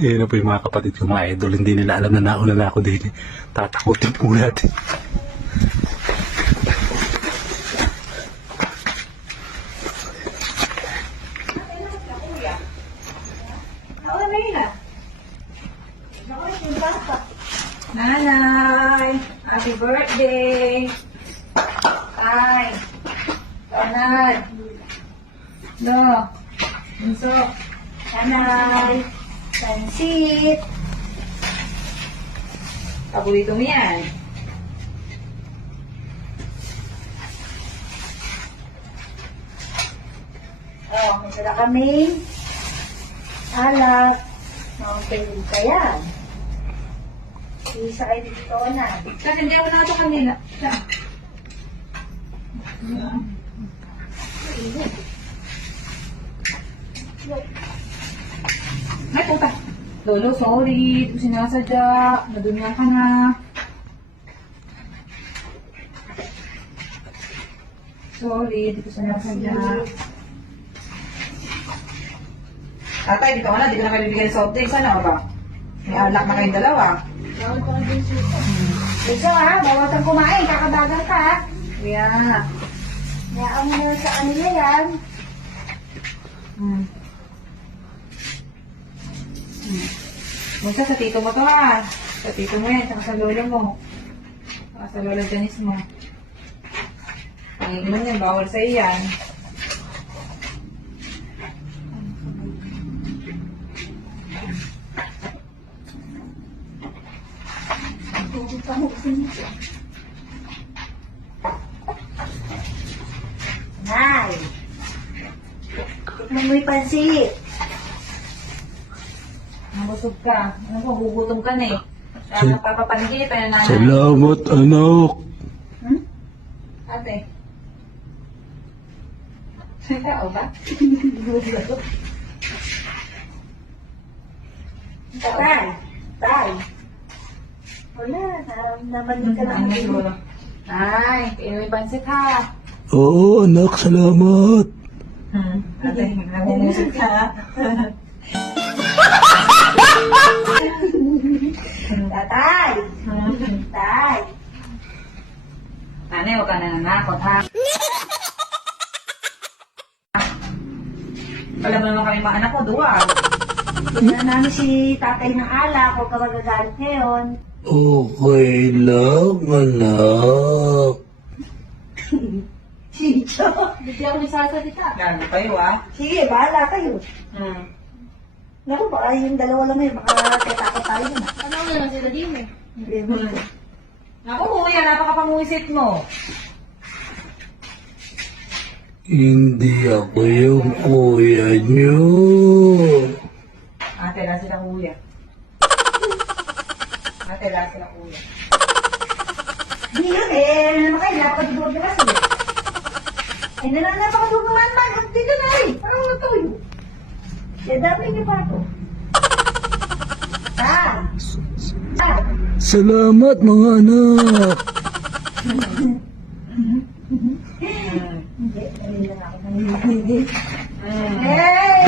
Ayun na po yung mga kapatid ko, mga idol. Hindi nila alam na nauna na ako din. Tatakutin po natin. Nanay, happy birthday. Ay, nanay. No, bunso. Nanay, pansit. Paborito mo yan. Oh, may sila kaming alak. Mountain Dew ka yan. Isa ay dito na. Kasi hindi ako na ito kanina. Ay, puta. Lolo, sorry. Hindi ko sinasadya. Nadunyan ka na. Sorry, hindi ko sinasadya. Tatay, dito ka na. Di ko na kayo bibigyan ng soft drinks. Ano ba? May alak na kayong dalawa. Ito ha, bawal kang kumain. Kakabagal ka ha. Yeah. Mayaan mo na sa kanila yan. Basta sa tito mo to ha. Sa tito mo yan, saka sa lolo mo. Saka sa lolo Janice mo. Panginom yan, bawal sa iyan. Nay! Tikman mo yung pansit. Nabusog ka. Ano po, gugutom ka na eh. Kaya magpapapanggit, ano na. Salamat, anak. Ate. Tao ba? Tay! Tay! Wala, naramdaman ka lang. Ay, kayo yung pansit ha. Oo, anak, salamat. Ate, nagmumusik ka. Tatay! Tay! Nanay, huwag ka na nanakot ha. Alam mo naman kami mga anak ko, duwa. Tignan namin si tatay ng alak, huwag ka magagalit ngayon. Okay lang, anak. Chicho! Hindi ako nagsasalita. Gano'n kayo ah? Sige, bahala kayo. Naku, baka yung dalawa lang ngayon, baka tatakot tayo na. Ano nga lang sila din eh. Hindi mo na. Naku, kuya, napakapanguisit mo. Hindi ako yung kuya niyo. Ate, lang sila kuya. Ate, lang sila kuya. Hindi yun eh. Naman kayo, napakadubog na kasi. Eh, napakadubog naman man. Dito na eh. Parang matuyo. Kaya dami niyo pa ito. Salamat, mga anak. Hindi, dali lang ako. Hey!